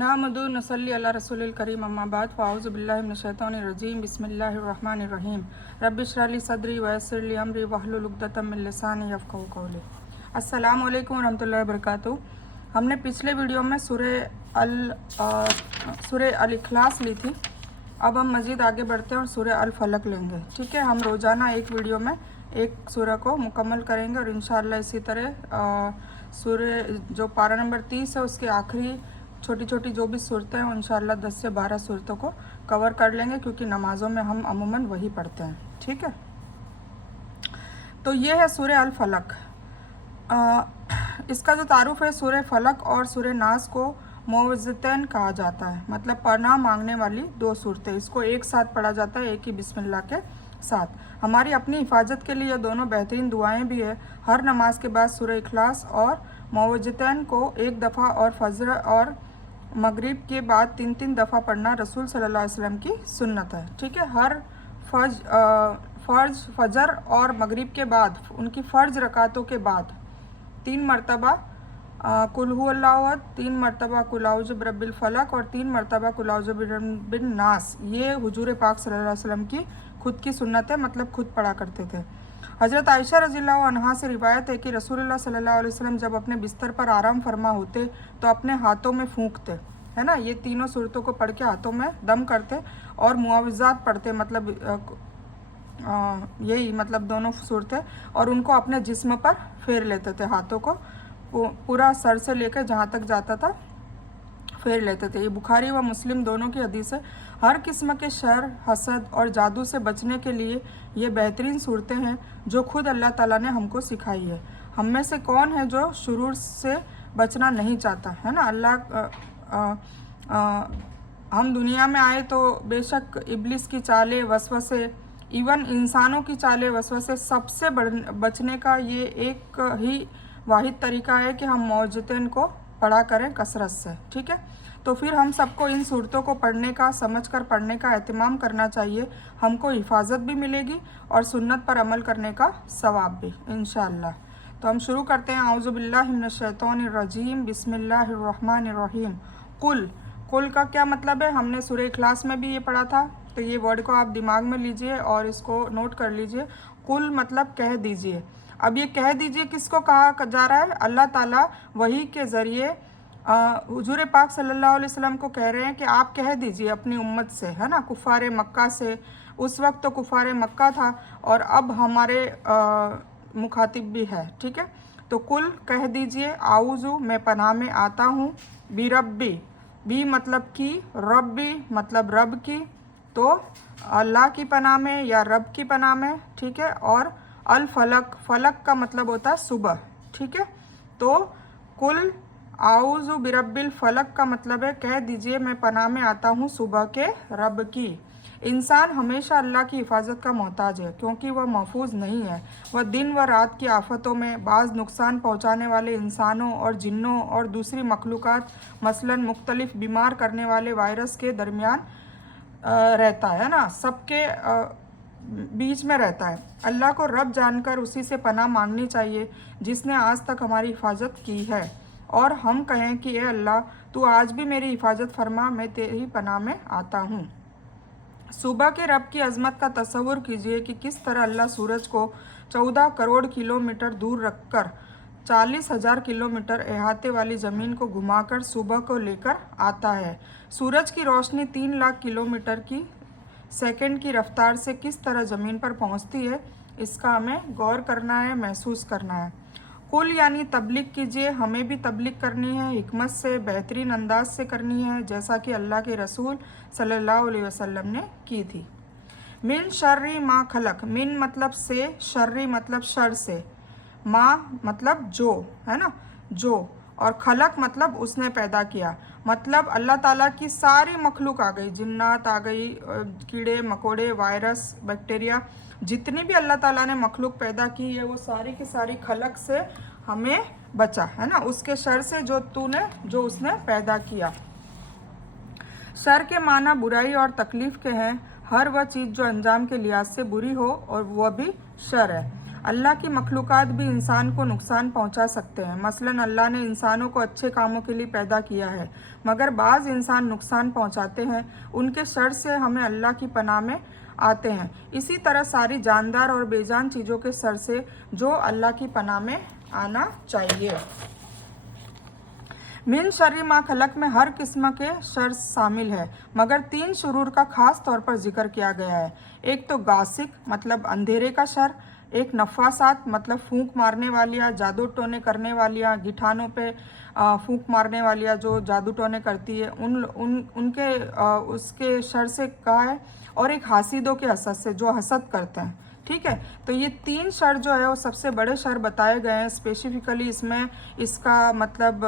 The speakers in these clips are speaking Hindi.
नामदू नसल्ली अला रसूलिल करीम अम्मा बाद फ़ाऊज़ु बिल्लाहि मिनश शैतानिर रजीम बिस्मिल्लाहिर रहमानिर रहीम रब्बि इश्रह ली सदरी व यस्सिर ली अमरी वहलुल उक़दतम मिन लिसानी यफ़क़हू क़ौली। अस्सलामु अलैकुम व रहमतुल्लाहि व बरकातुहू। हमने पिछले वीडियो में सूरह अल इखलास ली थी। अब हम मज़ीद आगे बढ़ते हैं और सूरह अल फलक लेंगे। ठीक है, हम रोज़ाना एक वीडियो में एक सूरह को मुकम्मल करेंगे और इंशाअल्लाह इसी तरह सूरह जो पारा नंबर 30 है उसके आखिरी छोटी छोटी जो भी सूरतें हैं इंशाअल्लाह 10 से 12 सूरतों को कवर कर लेंगे, क्योंकि नमाज़ों में हम अमूमन वही पढ़ते हैं। ठीक है, तो ये है सूरह अल फलक। इसका जो तारुफ है, सूरह फलक और सूरह नास को मुअव्विज़तैन कहा जाता है, मतलब पनाह मांगने वाली दो सूरतें। इसको एक साथ पढ़ा जाता है, एक ही बिस्मिल्लाह के साथ। हमारी अपनी हिफाजत के लिए दोनों बेहतरीन दुआएं भी है। हर नमाज के बाद सूरह इखलास और मुअव्विज़तैन को एक दफ़ा और फजर और मगरिब के बाद 3-3 दफ़ा पढ़ना रसूल सल्लल्लाहु अलैहि वसल्लम की सुन्नत है। ठीक है, हर फजर और मगरिब के बाद उनकी फ़र्ज रकातों के बाद 3 मरतबा कुल हु अल्लाहु अहद, 3 मरतबा कुल औज़ु बिरब्बिल फलक और 3 मरतबा कुल औज़ु बिरब्बिन नास। ये हुजूर पाक सल्लल्लाहु अलैहि वसल्लम की खुद की सुन्नत है, मतलब खुद पढ़ा करते थे। हज़रत आयशा रज़ियल्लाहु अन्हा से रिवायत है कि रसूलुल्लाह सल्लल्लाहु अलैहि वसल्लम जब अपने बिस्तर पर आराम फरमा होते तो अपने हाथों में फूंकते, है ना, ये तीनों सूरतों को पढ़ के हाथों में दम करते और मुआविज़ात पढ़ते, मतलब यही मतलब दोनों सूरतें, और उनको अपने जिस्म पर फेर लेते थे। हाथों को पूरा सर से लेकर जहाँ तक जाता था फेर लेते थे। ये बुखारी व मुस्लिम दोनों की हदीस है। हर किस्म के शर, हसद और जादू से बचने के लिए ये बेहतरीन सूरतें हैं जो खुद अल्लाह ताला ने हमको सिखाई है। हम में से कौन है जो शुरूर से बचना नहीं चाहता, है ना। हम दुनिया में आए तो बेशक इब्लिस की चालें, वसवसे, इवन इंसानों की चालें, वसवसे, सबसे बचने का ये एक ही वाहिद तरीका है कि हम मुअव्विज़तैन को पढ़ा करें कसरत से। ठीक है, तो फिर हम सबको इन सूरतों को पढ़ने का, समझकर पढ़ने का एहतिमाम करना चाहिए। हमको हिफाजत भी मिलेगी और सुन्नत पर अमल करने का सवाब भी इंशाअल्लाह। तो हम शुरू करते हैं। औज़ु बिल्लाहि मिनश शैतानिर रजीम बिस्मिल्लाहिर रहमानिर रहीम। कुल का क्या मतलब है, हमने सूरह इखलास में भी ये पढ़ा था, तो ये वर्ड को आप दिमाग में लीजिए और इसको नोट कर लीजिए। कुल मतलब कह दीजिए। अब ये कह दीजिए किसको कहा जा रहा है? अल्लाह ताला वही के ज़रिए हुजूर पाक सल्लल्लाहु अलैहि वसल्लम को कह रहे हैं कि आप कह दीजिए अपनी उम्मत से, है ना, कुफ़ारे मक्का से। उस वक्त तो कुफ़ारे मक्का था और अब हमारे मुखातिब भी है। ठीक है, तो कुल कह दीजिए, आऊज़ु मैं पनाह में आता हूँ, बिरब्बी, बी मतलब की, रब्बी मतलब रब की, तो अल्लाह की पनाह में या रब की पनाह में। ठीक है, और अल फलक, फलक का मतलब होता है सुबह। ठीक है, तो कुल आऊज़ु बिरब्बिल फलक का मतलब है कह दीजिए मैं पनाह में आता हूँ सुबह के रब की। इंसान हमेशा अल्लाह की हिफाजत का मोहताज है, क्योंकि वह महफूज नहीं है। वह दिन व रात की आफतों में, बाज़ नुकसान पहुँचाने वाले इंसानों और जिन्नों और दूसरी मखलूक़ात, मसलन मुख्तलिफ बीमार करने वाले वायरस के दरमियान रहता है ना, सबके बीच में रहता है। अल्लाह को रब जानकर उसी से पनाह मांगनी चाहिए जिसने आज तक हमारी हिफाजत की है, और हम कहें कि ए अल्लाह तू आज भी मेरी हिफाजत फरमा, मैं तेरी पनाह में आता हूँ। सुबह के रब की अज़मत का तसव्वुर कीजिए कि किस तरह अल्लाह सूरज को 14 करोड़ किलोमीटर दूर रखकर 40,000 किलोमीटर अहाते वाली ज़मीन को घुमाकर सुबह को लेकर आता है। सूरज की रोशनी 3 लाख किलोमीटर की सेकंड की रफ्तार से किस तरह ज़मीन पर पहुंचती है, इसका हमें गौर करना है, महसूस करना है। कुल यानी तबलीग कीजिए, हमें भी तबलीग करनी है, हिकमत से, बेहतरीन अंदाज से करनी है, जैसा कि अल्लाह के रसूल सल्लल्लाहु अलैहि वसल्लम ने की थी। मिन शर्री मा खलक, मिन मतलब से, शर्री मतलब शर से, माँ मतलब जो, है ना, जो, और खलक मतलब उसने पैदा किया। मतलब अल्लाह ताला की सारी मखलूक आ गई, जिन्नात आ गई, कीड़े मकोड़े, वायरस, बैक्टीरिया, जितनी भी अल्लाह ताला ने मखलूक पैदा की है वो सारी की सारी खलक से हमें बचा, है ना, उसके शर से जो उसने पैदा किया। शर के माना बुराई और तकलीफ़ के हैं। हर वह चीज़ जो अंजाम के लिहाज से बुरी हो और वह भी शर है। अल्लाह की मखलूक़ात भी इंसान को नुकसान पहुंचा सकते हैं। मसलन अल्लाह ने इंसानों को अच्छे कामों के लिए पैदा किया है, मगर बाज़ इंसान नुकसान पहुंचाते हैं। उनके शर से हमें अल्लाह की पनाह में आते हैं। इसी तरह सारी जानदार और बेजान चीज़ों के शर से जो अल्लाह की पनाह में आना चाहिए। मिन शर्रि मा खलक में हर किस्म के शर शामिल है, मगर 3 शुरूर का खास तौर पर जिक्र किया गया है। एक तो गासिक मतलब अंधेरे का शर, एक नफासात मतलब फूंक मारने वालियाँ, जादू टोने करने वालियाँ, गिठानों पे फूंक मारने वालियाँ जो जादू टोने करती है उनके उसके शर से कहा है, और एक हासिदों के हसद से जो हसद करते हैं। ठीक है, तो ये 3 शर जो है वो सबसे बड़े शर बताए गए हैं। स्पेसिफिकली इसमें इसका मतलब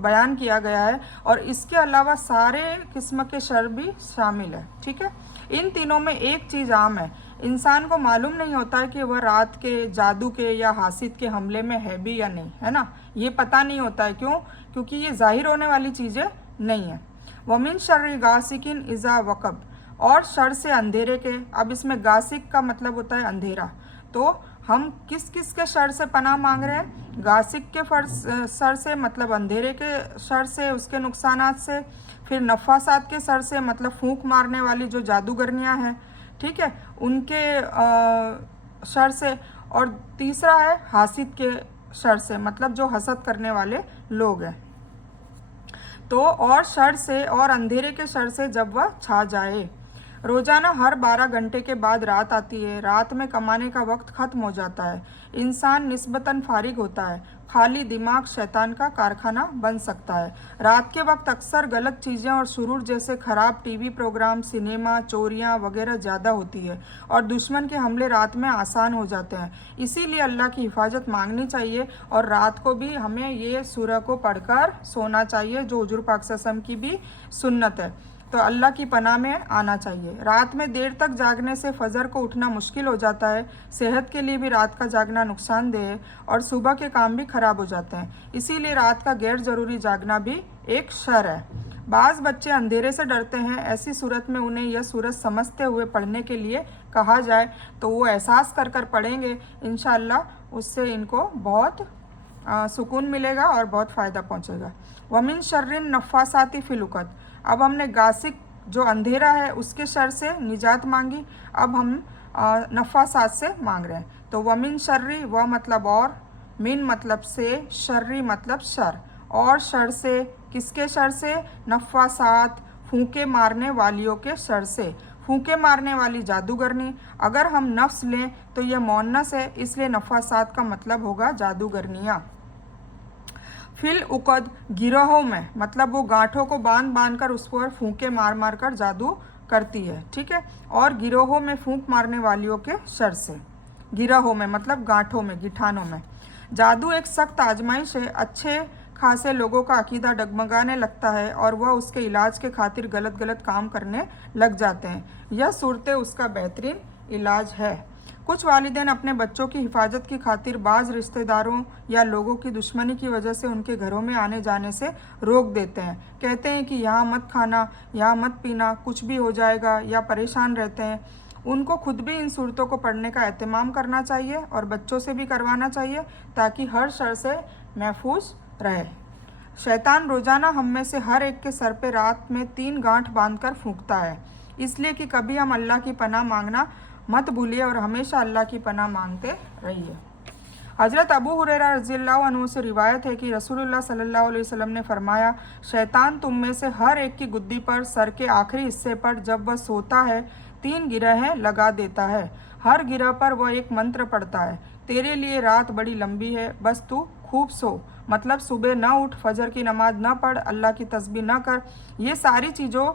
बयान किया गया है, और इसके अलावा सारे किस्म के शर भी शामिल है। ठीक है, इन तीनों में एक चीज़ आम है, इंसान को मालूम नहीं होता है कि वह रात के जादू के या हासिद के हमले में है भी या नहीं, है ना। ये पता नहीं होता है, क्यों? क्योंकि ये जाहिर होने वाली चीज़ें नहीं है। वमिन शर्रि गासिकिन इज़ा वक़ब, और शर से अंधेरे के। अब इसमें गासिक का मतलब होता है अंधेरा, तो हम किस किस के शर से पनाह मांग रहे हैं? गासिक के शर से मतलब अंधेरे के शर से, उसके नुकसानात से। फिर नफासात के शर से मतलब फूंक मारने वाली जो जादूगरनियाँ हैं, ठीक है, उनके शर से। और तीसरा है हासिद के शर से, मतलब जो हसद करने वाले लोग हैं। तो और शर से और अंधेरे के शर से जब वह छा जाए। रोज़ाना हर 12 घंटे के बाद रात आती है। रात में कमाने का वक्त ख़त्म हो जाता है, इंसान निस्बतन फारिग होता है, खाली दिमाग शैतान का कारखाना बन सकता है। रात के वक्त अक्सर गलत चीज़ें और शुरूर जैसे ख़राब टीवी प्रोग्राम, सिनेमा, चोरियां वगैरह ज़्यादा होती है, और दुश्मन के हमले रात में आसान हो जाते हैं। इसीलिए अल्लाह की हिफाजत मांगनी चाहिए, और रात को भी हमें ये सूरह को पढ़कर सोना चाहिए, जो हुजूर पाक सल्लल्लाहु अलैहि वसल्लम की भी सुन्नत है। तो अल्लाह की पनाह में आना चाहिए। रात में देर तक जागने से फजर को उठना मुश्किल हो जाता है। सेहत के लिए भी रात का जागना नुकसानदेह है, और सुबह के काम भी खराब हो जाते हैं। इसीलिए रात का गैर ज़रूरी जागना भी एक शर है। बाज़ बच्चे अंधेरे से डरते हैं, ऐसी सूरत में उन्हें यह सूरत समझते हुए पढ़ने के लिए कहा जाए तो वो एहसास कर कर पढ़ेंगे। इंशाअल्लाह उससे इनको बहुत सुकून मिलेगा और बहुत फ़ायदा पहुँचेगा। वमिन शर्रिन नफ़ासाति फ़िल उक़द। अब हमने गासिक जो अंधेरा है उसके शर से निजात मांगी, अब हम नफ़ासात से मांग रहे हैं। तो वमिन शर्री, व मतलब और, मिन मतलब से, शर्री मतलब शर। और शर से, किसके शर से? नफ़ासात, फूंके मारने वालियों के शर से। फूंके मारने वाली जादूगरनी, अगर हम नफ्स लें तो यह मोन्नस है, इसलिए नफ़ासात का मतलब होगा जादूगरनियाँ। फिल उक़द, गिरोहों में, मतलब वो गांठों को बांध बांध कर उस पर फूंके मार मार कर जादू करती है। ठीक है, और गिरोहों में फूंक मारने वालियों के शर से। गिरोहों में मतलब गांठों में, गिठानों में। जादू एक सख्त आजमाइश है। अच्छे खासे लोगों का अकीदा डगमगाने लगता है, और वह उसके इलाज के खातिर गलत गलत काम करने लग जाते हैं। यह सूरतें उसका बेहतरीन इलाज है। कुछ वालिदैन अपने बच्चों की हिफाजत की खातिर बाज़ रिश्तेदारों या लोगों की दुश्मनी की वजह से उनके घरों में आने जाने से रोक देते हैं। कहते हैं कि यहाँ मत खाना, यहाँ मत पीना, कुछ भी हो जाएगा, या परेशान रहते हैं। उनको खुद भी इन सूरतों को पढ़ने का एहतमाम करना चाहिए, और बच्चों से भी करवाना चाहिए, ताकि हर शर से महफूज रहे। शैतान रोज़ाना हम में से हर एक के सर पे रात में 3 गांठ बांधकर फूंकता है, इसलिए कि कभी हम अल्लाह की पनाह मांगना मत भूलिए, और हमेशा अल्लाह की पनाह मांगते रहिए। हज़रत अबू हुरैरा रज़ियल्लाहु अन्हु से रिवायत है कि रसूलुल्लाह सल्लल्लाहु अलैहि वसल्लम ने फरमाया, शैतान तुम में से हर एक की गुद्दी पर, सर के आखिरी हिस्से पर जब वह सोता है 3 गिरहें लगा देता है। हर गिरह पर वह एक मंत्र पढ़ता है, तेरे लिए रात बड़ी लंबी है, बस तू खूब सो। मतलब सुबह न उठ, फजर की नमाज न पढ़, अल्लाह की तस्बीह न कर। ये सारी चीज़ों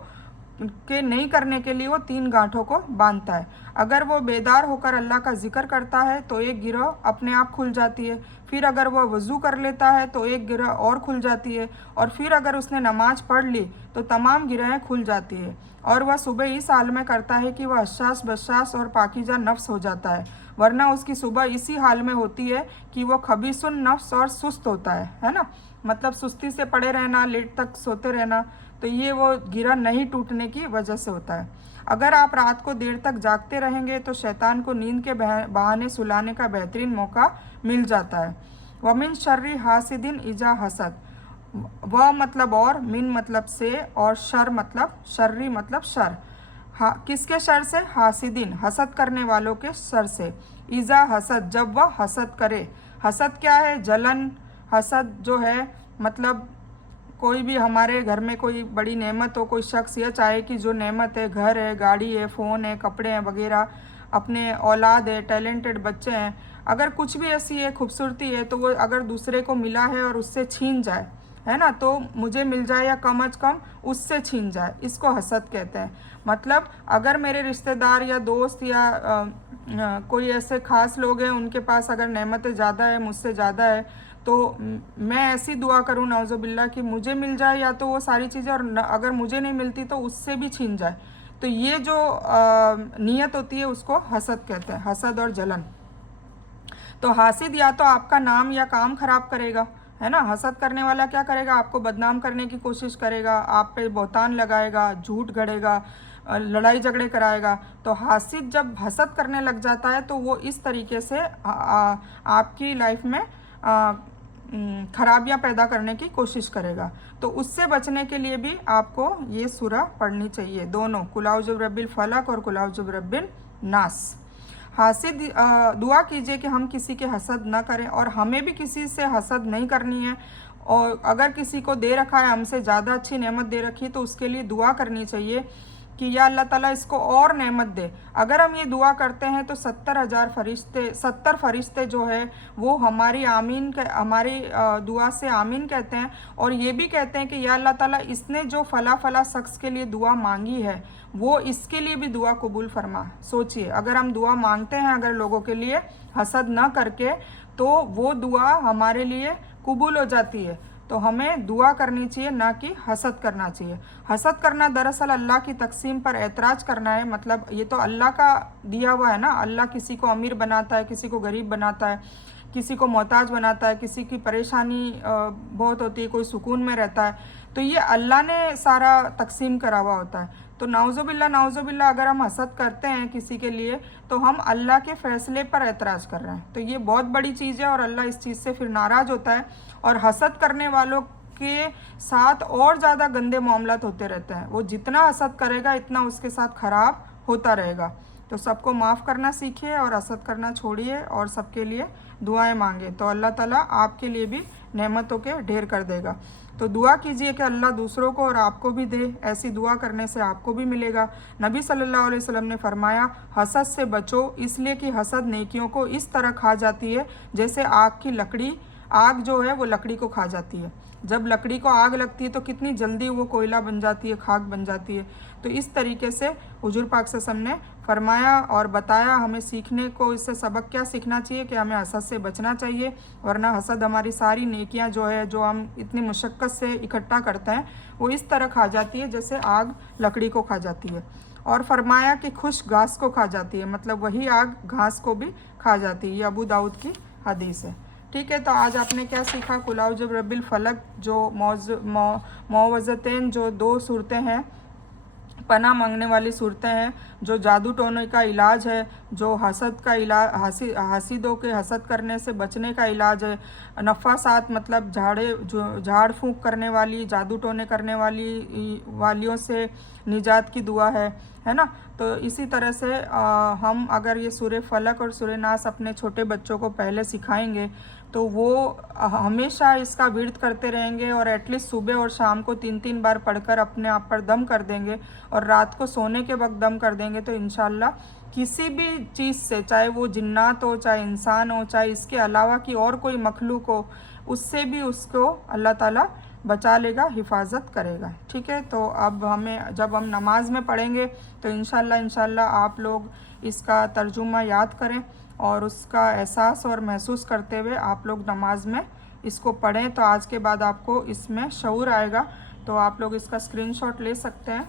के नहीं करने के लिए वो 3 गांठों को बांधता है। अगर वो बेदार होकर अल्लाह का जिक्र करता है तो एक गिरह अपने आप खुल जाती है। फिर अगर वह वज़ू कर लेता है तो एक गिरह और खुल जाती है, और फिर अगर उसने नमाज पढ़ ली तो तमाम गिरहें खुल जाती है। और वह सुबह इस हाल में करता है कि वह हशास बशास और पाकीज़ा नफ्स हो जाता है, वरना उसकी सुबह इसी हाल में होती है कि वह खबीसुन नफ्स और सुस्त होता है ना। मतलब सुस्ती से पड़े रहना, लेट तक सोते रहना। तो ये वो गिरह नहीं टूटने की वजह से होता है। अगर आप रात को देर तक जागते रहेंगे तो शैतान को नींद के बहाने सुलाने का बेहतरीन मौका मिल जाता है। वमिन शर्री हासिदिन इजा हसद, व मतलब और, मिन मतलब से, और शर मतलब शर्री मतलब शर। किसके शर से? हासिदिन, हसद करने वालों के शर से। इज़ा हसद, जब वह हसद करे। हसद क्या है? जलन। हसद जो है मतलब कोई भी हमारे घर में कोई बड़ी नेमत हो, कोई शख्स, यह चाहे कि जो नेमत है, घर है, गाड़ी है, फ़ोन है, कपड़े हैं वगैरह, अपने औलाद है, टैलेंटेड बच्चे हैं, अगर कुछ भी ऐसी है खूबसूरती है तो वो अगर दूसरे को मिला है और उससे छीन जाए, है ना, तो मुझे मिल जाए या कम अज कम उससे छीन जाए, इसको हसद कहते हैं। मतलब अगर मेरे रिश्तेदार या दोस्त या कोई ऐसे खास लोग हैं, उनके पास अगर नेमतें ज़्यादा है, मुझसे ज़्यादा है, तो मैं ऐसी दुआ करूँ नाउज़ुबिल्लाह कि मुझे मिल जाए या तो वो सारी चीज़ें, और अगर मुझे नहीं मिलती तो उससे भी छीन जाए। तो ये जो नीयत होती है उसको हसद कहते हैं, हसद और जलन। तो हासिद या तो आपका नाम या काम खराब करेगा, है ना। हसद करने वाला क्या करेगा? आपको बदनाम करने की कोशिश करेगा, आप पे बहतान लगाएगा, झूठ गढ़ेगा, लड़ाई झगड़े कराएगा। तो हासिद जब हसद करने लग जाता है तो वो इस तरीके से आपकी लाइफ में खराबियाँ पैदा करने की कोशिश करेगा। तो उससे बचने के लिए भी आपको ये सूरा पढ़नी चाहिए, दोनों, कुल औज़ु बिरब्बिल फलक और कुल औज़ु बिरब्बिन नास। हासिद दुआ कीजिए कि हम किसी के हसद न करें, और हमें भी किसी से हसद नहीं करनी है। और अगर किसी को दे रखा है, हमसे ज़्यादा अच्छी नेमत दे रखी है, तो उसके लिए दुआ करनी चाहिए कि या अल्लाह ताला इसको और नेमत दे। अगर हम ये दुआ करते हैं तो 70,000 फरिश्ते, 70 फरिश्ते जो है वो हमारी हमारी दुआ से आमीन कहते हैं, और ये भी कहते हैं कि या अल्लाह ताला इसने जो फ़ला फ़ला शख्स के लिए दुआ मांगी है वो इसके लिए भी दुआ कबूल फरमा। सोचिए, अगर हम दुआ मांगते हैं अगर लोगों के लिए हसद ना करके, तो वो दुआ हमारे लिए कबूल हो जाती है। तो हमें दुआ करनी चाहिए, ना कि हसद करना चाहिए। हसद करना दरअसल अल्लाह की तकसीम पर एतराज़ करना है। मतलब ये तो अल्लाह का दिया हुआ है ना, अल्लाह किसी को अमीर बनाता है, किसी को गरीब बनाता है, किसी को मोहताज बनाता है, किसी की परेशानी बहुत होती है, कोई सुकून में रहता है। तो ये अल्लाह ने सारा तकसीम करा हुआ होता है। तो नाउज़ुबिल्लाह अगर हम हसद करते हैं किसी के लिए तो हम अल्लाह के फ़ैसले पर एतराज़ कर रहे हैं। तो ये बहुत बड़ी चीज़ है और अल्लाह इस चीज़ से फिर नाराज़ होता है, और हसद करने वालों के साथ और ज़्यादा गंदे मामलात होते रहते हैं। वो जितना हसद करेगा इतना उसके साथ ख़राब होता रहेगा। तो सबको माफ़ करना सीखिए और हसद करना छोड़िए, और सबके लिए दुआएं मांगे, तो अल्लाह ताला आपके लिए भी नेमतों के ढेर कर देगा। तो दुआ कीजिए कि अल्लाह दूसरों को और आपको भी दे, ऐसी दुआ करने से आपको भी मिलेगा। नबी सल्लल्लाहु अलैहि वसल्लम ने फरमाया, हसद से बचो, इसलिए कि हसद नेकियों को इस तरह खा जाती है जैसे आग की लकड़ी, आग जो है वो लकड़ी को खा जाती है। जब लकड़ी को आग लगती है तो कितनी जल्दी वो कोयला बन जाती है, खाक बन जाती है। तो इस तरीके से हुजूर पाक सल्लल्लाहु अलैहि वसल्लम ने फरमाया और बताया। हमें सीखने को, इससे सबक क्या सीखना चाहिए कि हमें हसद से बचना चाहिए, वरना हसद हमारी सारी नेकियां जो है, जो हम इतनी मुशक्क़त से इकट्ठा करते हैं, वो इस तरह खा जाती है जैसे आग लकड़ी को खा जाती है। और फरमाया कि खुश घास को खा जाती है, मतलब वही आग घास को भी खा जाती है। ये अबू दाऊद की हदीस है। ठीक है, तो आज आपने क्या सीखा? कुल औज़ु बिरब्बिल फलक, जो मौवज़तैन, जो 2 सूरतें हैं, पनाह मांगने वाली सूरतें हैं, जो जादू टोने का इलाज है, जो हसद का इलाज, हासिदों के हसद करने से बचने का इलाज है, नफ़ासात मतलब झाड़ फूंक करने वाली, जादू टोने करने वालियों से निजात की दुआ है ना। तो इसी तरह से हम अगर ये सूरह फलक और सूरह नास अपने छोटे बच्चों को पहले सिखाएंगे तो वो हमेशा इसका विर्द करते रहेंगे, और एटलीस्ट सुबह और शाम को 3-3 बार पढ़कर अपने आप पर दम कर देंगे, और रात को सोने के वक्त दम कर देंगे। तो इंशाल्लाह किसी भी चीज़ से, चाहे वो जिन्नात हो, चाहे इंसान हो, चाहे इसके अलावा की और कोई मखलूक हो, उससे भी उसको अल्लाह ताला बचा लेगा, हिफाजत करेगा। ठीक है, तो अब जब हम नमाज में पढ़ेंगे तो इंशाल्लाह आप लोग इसका तर्जुमा याद करें, और उसका एहसास और महसूस करते हुए आप लोग नमाज में इसको पढ़ें। तो आज के बाद आपको इसमें शऊर आएगा। तो आप लोग इसका स्क्रीनशॉट ले सकते हैं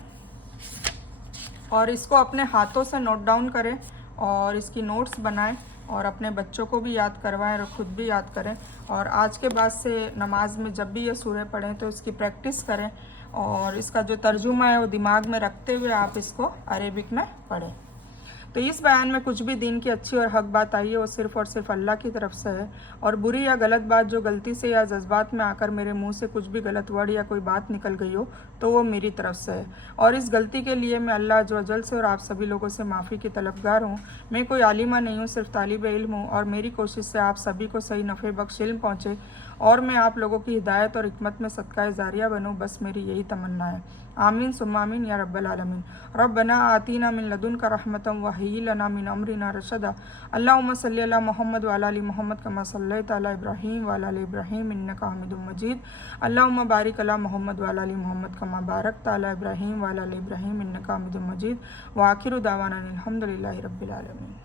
और इसको अपने हाथों से नोट डाउन करें, और इसकी नोट्स बनाएं, और अपने बच्चों को भी याद करवाएं और ख़ुद भी याद करें। और आज के बाद से नमाज में जब भी ये सूरह पढ़ें तो इसकी प्रैक्टिस करें, और इसका जो तर्जुमा है वो दिमाग में रखते हुए आप इसको अरेबिक में पढ़ें। तो इस बयान में कुछ भी दीन की अच्छी और हक बात आई है वो सिर्फ़ और सिर्फ अल्लाह की तरफ से है, और बुरी या गलत बात जो गलती से या जज्बात में आकर मेरे मुंह से कुछ भी गलत वर्ड या कोई बात निकल गई हो तो वो मेरी तरफ से है, और इस गलती के लिए मैं अल्लाह जो अजल से और आप सभी लोगों से माफ़ी की तलबगार हूँ। मैं कोई आलिमा नहीं हूँ, सिर्फ तालिब इल्म हूँ, और मेरी कोशिश से आप सभी को सही नफ़े बख्श इल्म पहुँचे और मैं आप लोगों की हिदायत और हिकमत में सदका जारिया बनूँ, बस मेरी यही तमन्ना है। आमीन सुम्मा आमीन या रब्बल आलमीन। रब्बना आतीना मिन लदुनका रहमतम व हय्यि लना मिन अमरिना रशदा। अल्लाहुम्मा सल्लि अला मुहम्मद व अला आलि मुहम्मद कमा सल्लैता अला इब्राहीम व अला आलि इब्राहीम इन्नका हमीदुम मजीद। अल्लाहुम्मा बारिक अला मुहम्मद व अला आलि मुहम्मद कमा बारकता अला इब्राहीम व अला आलि इब्राहीम इन्नका हमीदुम मजीद। व आखिरु दावाना अनिल हम्दुलिल्लाहि रब्बिल आलमीन।